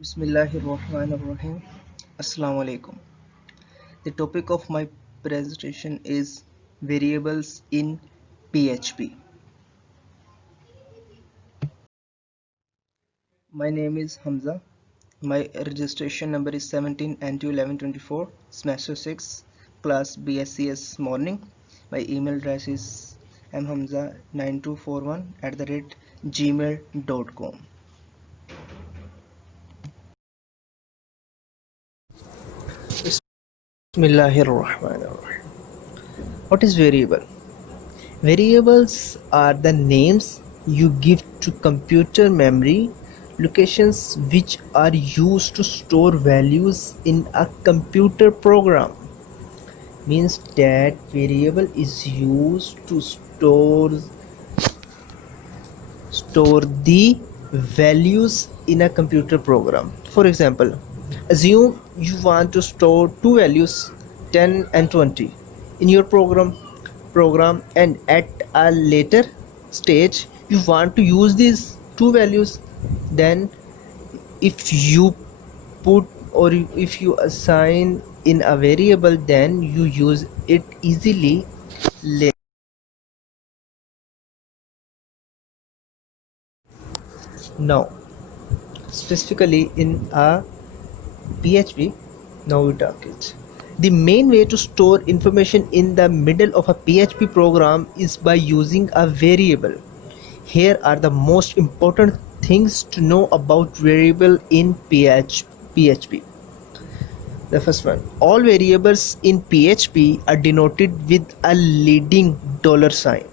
Bismillahirrahmanirrahim. Assalamu alaikum. The topic of my presentation is variables in PHP. My name is Hamza. My registration number is 17 NTU 1124 semester 6 class BSCS morning. My email address is mhamza9241@gmail.com. Bismillahirrahmanirrahim. What is variable? Variables are the names you give to computer memory locations which are used to store values in a computer program. Means that variable is used to store the values in a computer program. For example, assume you want to store two values 10 and 20 in your program, and at a later stage you want to use these two values. Then if you put or if you assign in a variable, then you use it easily later. Now specifically in a PHP, now we talk it. The main way to store information in the middle of a PHP program is by using a variable. Here are the most important things to know about variable in PHP. The first one, all variables in PHP are denoted with a leading dollar sign.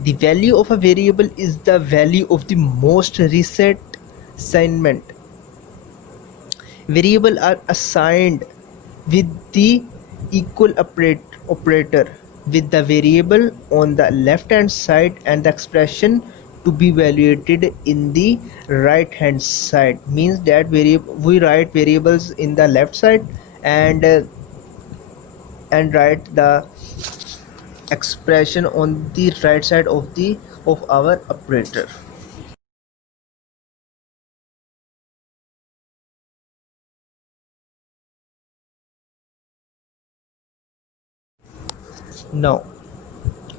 The value of a variable is the value of the most recent assignment. Variables are assigned with the equal operator with the variable on the left hand side and the expression to be evaluated in the right hand side. Means that we write variables in the left side and write the expression on the right side of our operator. Now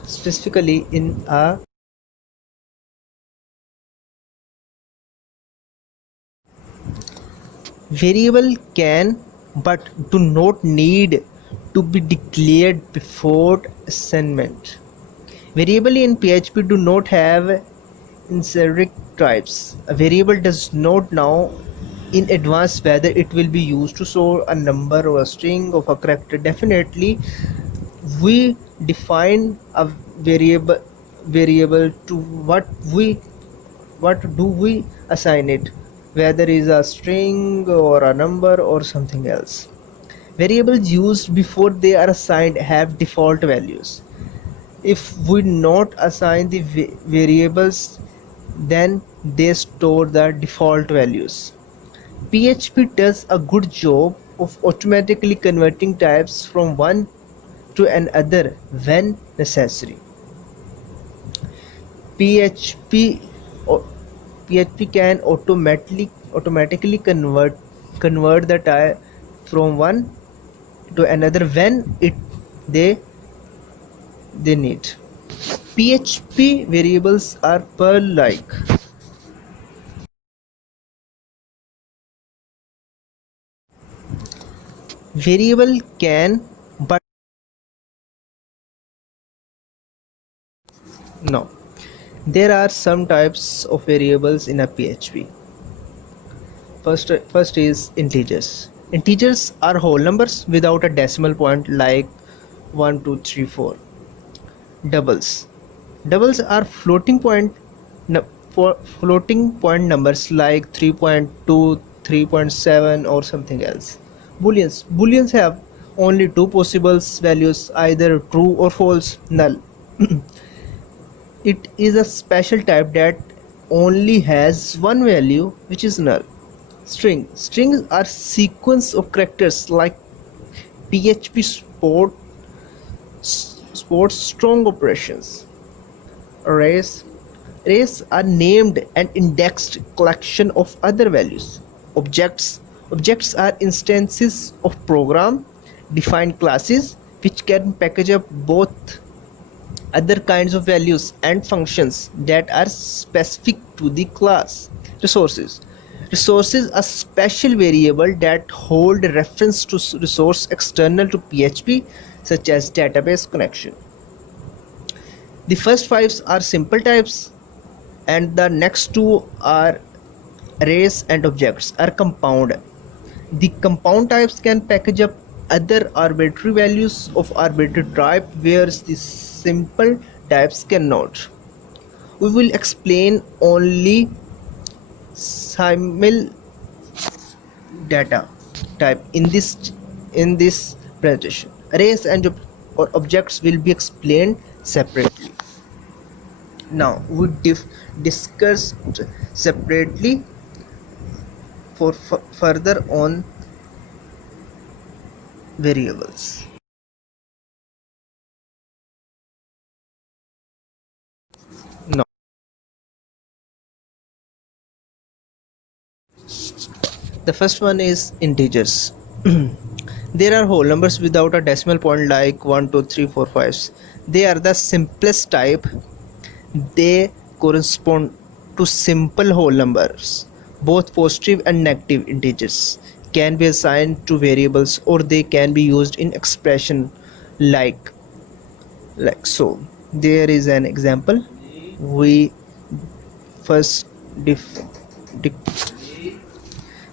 specifically in a variable can but do not need to be declared before assignment. Variable in PHP do not have inherent types. A variable does not know in advance whether it will be used to store a number or a string of a character. Definitely, we define a variable to what do we assign it, whether is a string or a number or something else. Variables used before they are assigned have default values. If we not assign the variables, then they store the default values. PHP does a good job of automatically converting types from one to another when necessary. PHP PHP can automatically convert the type from one to another when they they need. PHP variables are Perl-like. Variable can but no. There are some types of variables in a PHP. First is integers. Integers are whole numbers without a decimal point like 1, 2, 3, 4. Doubles. Doubles are floating point numbers like 3.2, 3.7 or something else. Booleans. Booleans have only two possible values, either true or false, null. It is a special type that only has one value, which is null. Strings are sequence of characters like PHP supports strong operations. Arrays Arrays are named and indexed collection of other values. Objects Objects are instances of program defined classes which can package up both other kinds of values and functions that are specific to the class. Resources are special variable that hold reference to resource external to PHP, such as database connection. The first five are simple types, and the next two are arrays and objects are compound. The compound types can package up other arbitrary values of arbitrary type, whereas the simple types cannot. We will explain only simul data type in this presentation. Arrays and or objects will be explained separately. Now we discuss separately for further on variables. Now the first one is integers. There are whole numbers without a decimal point like 1, 2, 3, 4, 5. They are the simplest type. They correspond to simple whole numbers. Both positive and negative integers can be assigned to variables, or they can be used in expression like so. There is an example. We first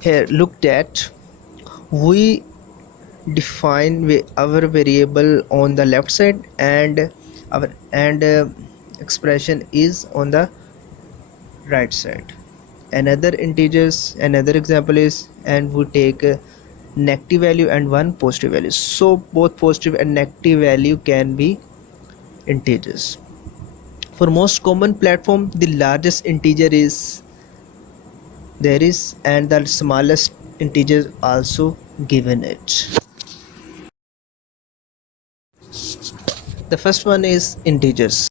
here looked at. We define our variable on the left side, and our expression is on the right side. Another example is, and we take a negative value and one positive value, so both positive and negative value can be integers. For most common platform, the largest integer is there is, and the smallest integer also given it. The first one is integers.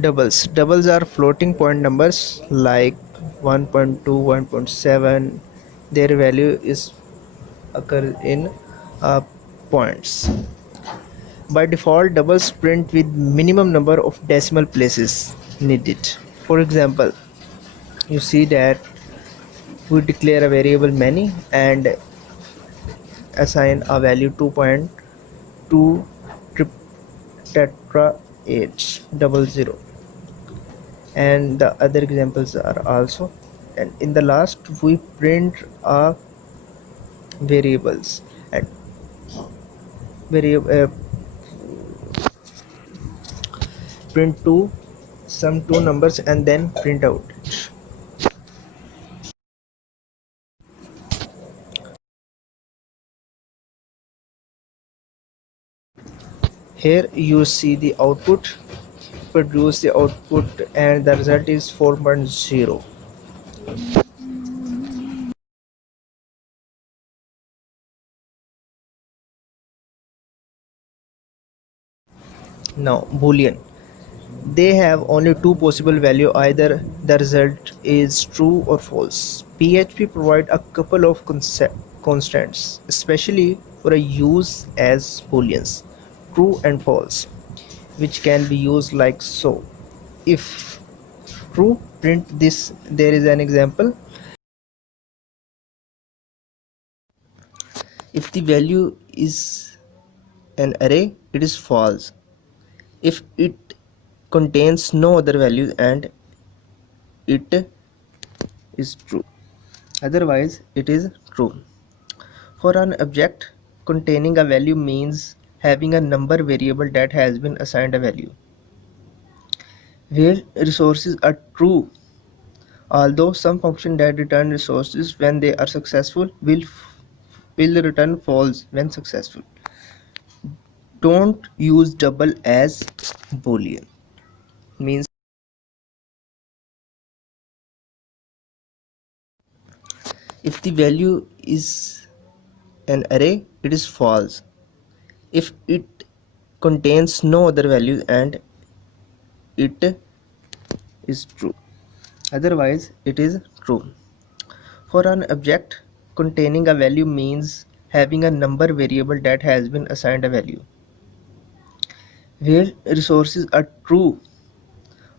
Doubles are floating point numbers like 1.2, 1.7. Their value is occur in points. By default, doubles print with minimum number of decimal places needed. For example, you see that we declare a variable many and assign a value 2.2 tetra h double zero, and the other examples are also. And in the last, we print variables and variable print two numbers and then print out. Here you see the output, produce the output, and the result is 4.0. Now boolean, they have only two possible value, either the result is true or false. PHP provide a couple of constants, especially for a use as booleans, true and false, which can be used like so. If true, print this. There is an example. If the value is an array, it is false. If it contains no other value, and it is true, otherwise it is true. For an object, containing a value means having a number variable that has been assigned a value. Where resources are true, although some function that return resources when they are successful will return false when successful. Don't use double as boolean. Means if the value is an array, it is false. if it contains no other value and it is true, otherwise it is true. For an object containing a value means having a number variable that has been assigned a value. Where resources are true,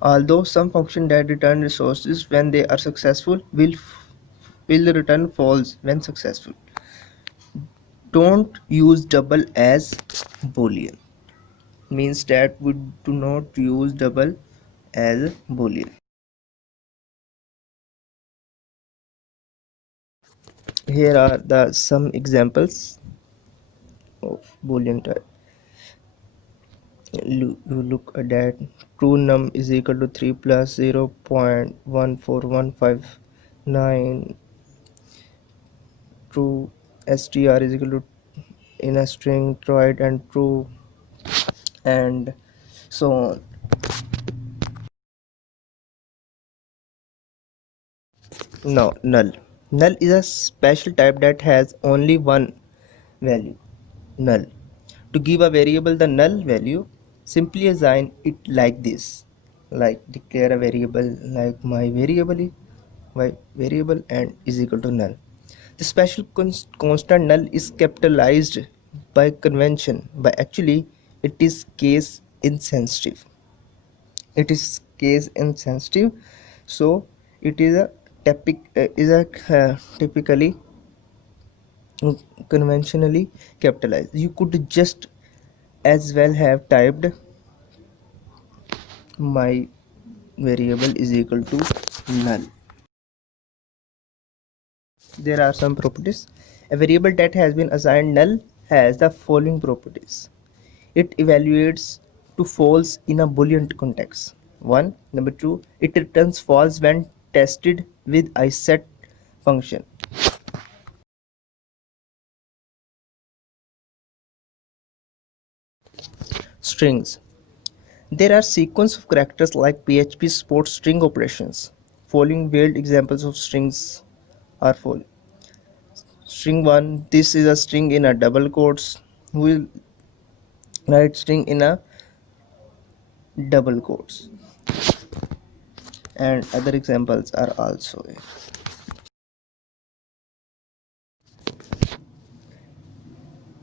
although some function that return resources when they are successful will return false when successful. Don't use double as boolean, means that we do not use double as boolean. Here are the some examples of boolean type. You look at that. True num is equal to 3 plus 0.14159. True str is equal to in a string tried and true, and so on. Now null is a special type that has only one value, null. To give a variable the null value, simply assign it like this, like declare a variable like my variable and is equal to null. The special constant null is capitalized by convention, but actually it is case insensitive. It is case insensitive, so it is a typically conventionally capitalized. You could just as well have typed my variable is equal to null. There are some properties. A variable that has been assigned null has the following properties. It evaluates to false in a boolean context. One. Number two, it returns false when tested with iset function. Strings. There are sequence of characters like PHP supports string operations. Following veiled examples of strings are following. String 1, this is a string in a double quotes. We will write string in a double quotes, and other examples are also here.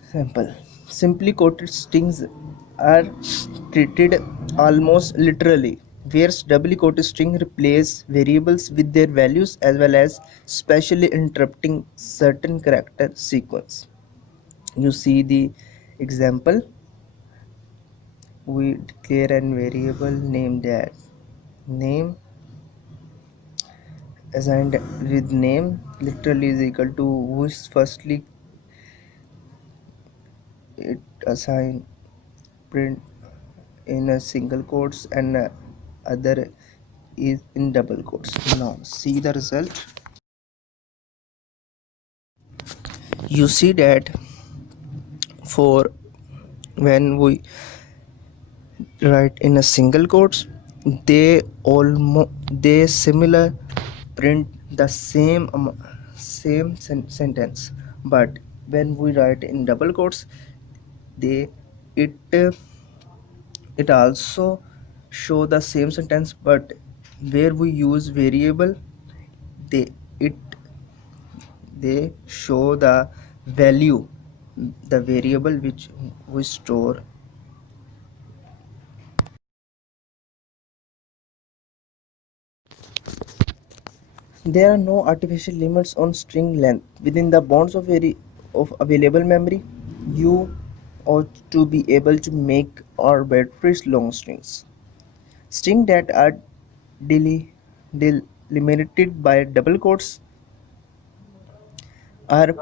Example: simply quoted strings are treated almost literally, whereas doubly quoted strings replace variables with their values as well as specially interrupting certain character sequence. You see the example. We declare a variable name that name assigned with name literally is equal to which firstly it assign print in a single quotes and other is in double quotes. Now see the result. You see that for when we write in a single quotes, they similar print the sentence, but when we write in double quotes, they it it also show the same sentence, but where we use variable, they it they show the value, the variable which we store. There are no artificial limits on string length within the bounds of available memory. You ought to be able to make arbitrary long strings. Strings that are delimited by double quotes are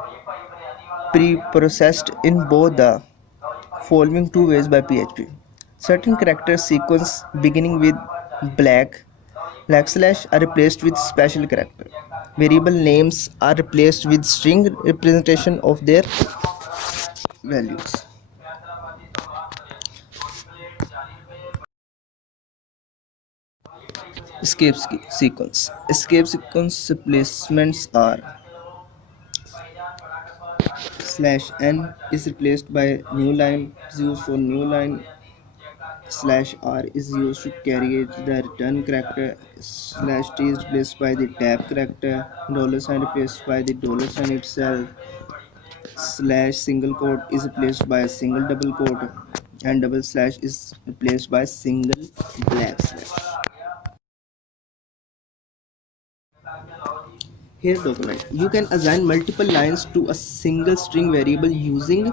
pre-processed in both the following two ways by PHP. Certain character sequence beginning with black backslash are replaced with special character. Variable names are replaced with string representation of their values. Sequence. Escape sequence replacements are slash n is replaced by new line is used for new line. Slash r is used to carry the return character. Slash t is replaced by the tab character. Dollar sign replaced by the dollar sign itself. Slash single quote is replaced by a single double quote, and double slash is replaced by single black slash. Here document. You can assign multiple lines to a single string variable using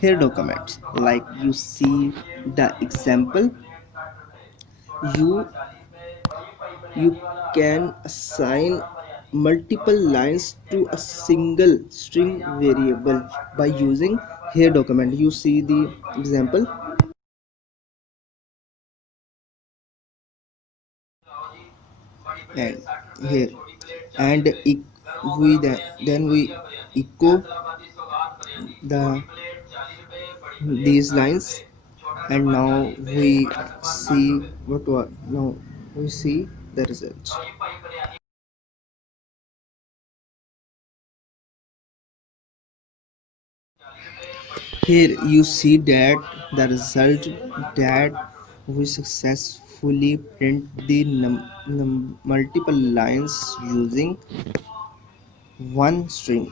here documents. Like you see the example, you you can assign multiple lines to a single string variable by using here document. You see the example, and here, and then we echo the these lines, and now we see what now we see the results. Here you see that the result that we successfully print the multiple lines using one string.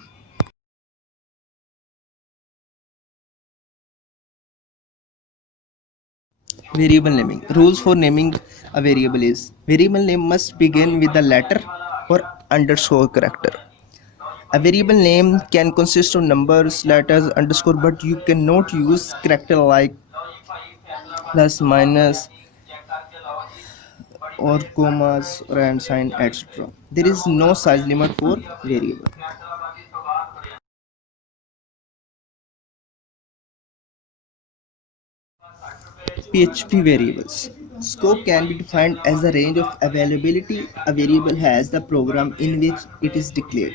Variable naming. Rules for naming a variable is: variable name must begin with a letter or underscore character. A variable name can consist of numbers, letters, underscore, but you cannot use character like plus, minus, or commas or and sign, etc. There is no size limit for variable. PHP variables. Scope can be defined as the range of availability a variable has the program in which it is declared.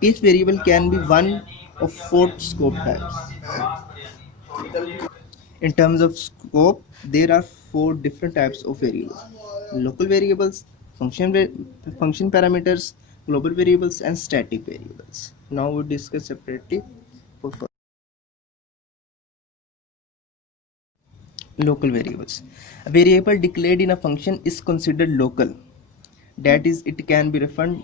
Each variable can be one of four scope types. In terms of scope, there are four different types of variables: local variables, function parameters, global variables, and static variables. Now we discuss separately for local variables. A variable declared in a function is considered local. That is, it can be referred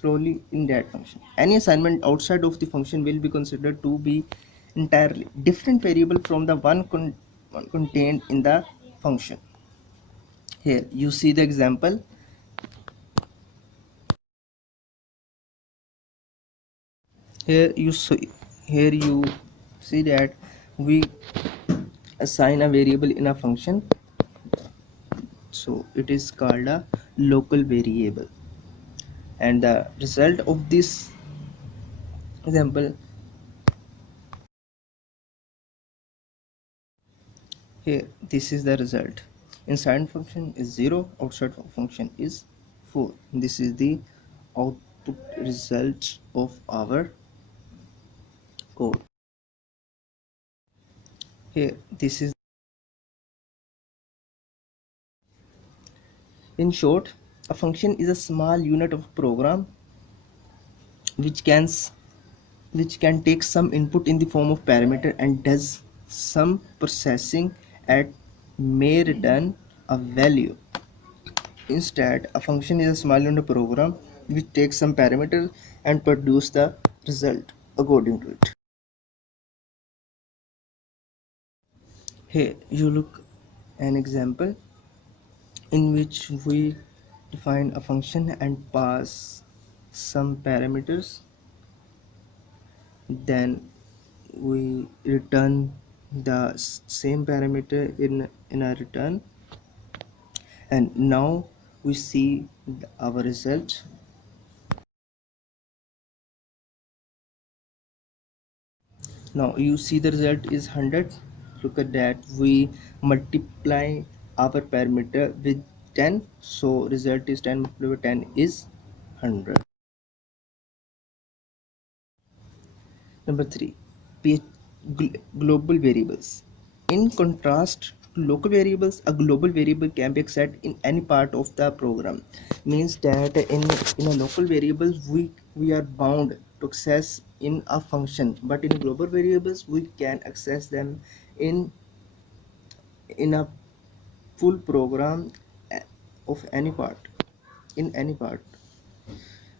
solely in that function. Any assignment outside of the function will be considered to be entirely different variable from the one contained in the function. Here you see the example. Here you see here you see that we assign a variable in a function, so it is called a local variable, and the result of this example, here this is the result. Inside function is 0, outside function is 4. This is the output result of our code. Here this is, in short, a function is a small unit of program which can take some input in the form of parameter and does some processing and may return a value. Instead, a function is a small unit program which takes some parameter and produce the result according to it. Here you look an example in which we define a function and pass some parameters, then we return the same parameter in a return, and now we see our result. Now you see the result is 100. Look at that, we multiply our parameter with 10, so result is 10 multiplied by 10 is 100. Number 3, global variables. In contrast to local variables, a global variable can be accessed in any part of the program. Means that in a local variable we are bound to access in a function, but in global variables we can access them in a full program of any part, in any part.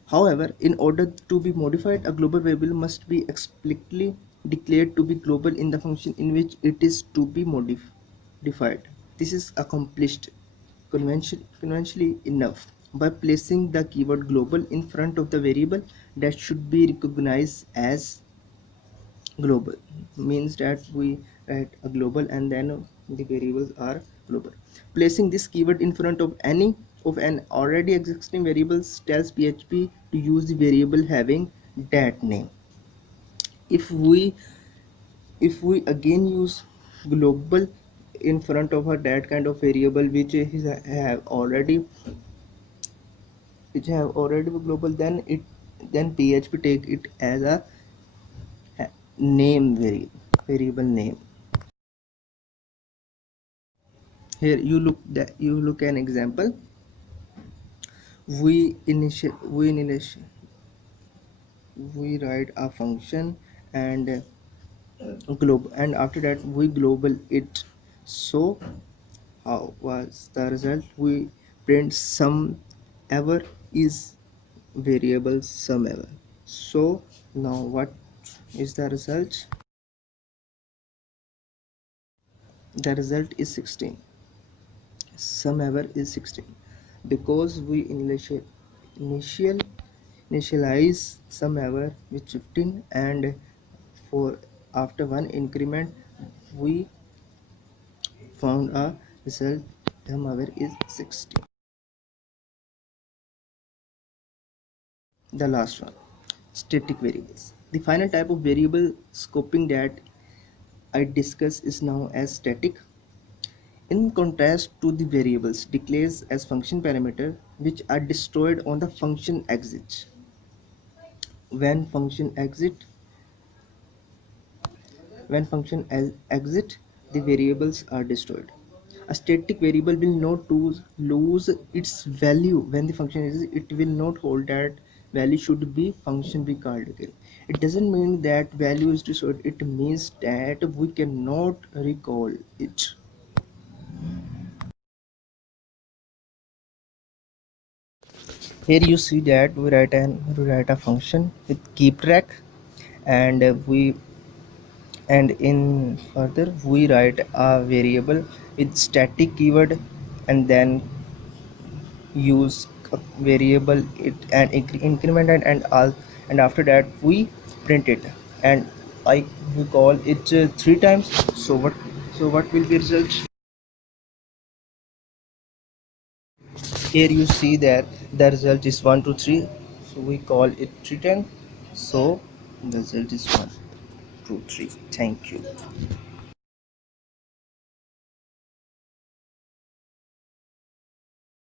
However, in order to be modified, a global variable must be explicitly declared to be global in the function in which it is to be modified. This is accomplished conventionally enough by placing the keyword global in front of the variable that should be recognized as global. Means that we write a global and then the variables are global. Placing this keyword in front of any of an already existing variables tells PHP to use the variable having that name. If we again use global in front of a that kind of variable which have already global, then PHP take it as a name variable name. Here you look an example. We write a function and and after that we global it. So how was the result? We print sum ever is variable sum ever. So now what is the result? The result is 16. Sum ever is 16 because we initialize sum ever with 15, and for after one increment we found a result. Sum ever is 16. The last one, static variables. The final type of variable scoping that I discuss is now as static. In contrast to the variables declared as function parameter, which are destroyed on the function exit. When function exit when function exit, the variables are destroyed. A static variable will not lose its value when the function is. It will not hold that value should be function be called again. It doesn't mean that value is destroyed. It means that we cannot recall it. Here you see that we write a function with keep track, and in further we write a variable with static keyword, and then use a variable it and increment and all, and after that we print it, and we call it 3 times. So what will be result? Here you see that the result is 1 2 3, so we call it 3 times. So the result is 1 2 3. Thank you.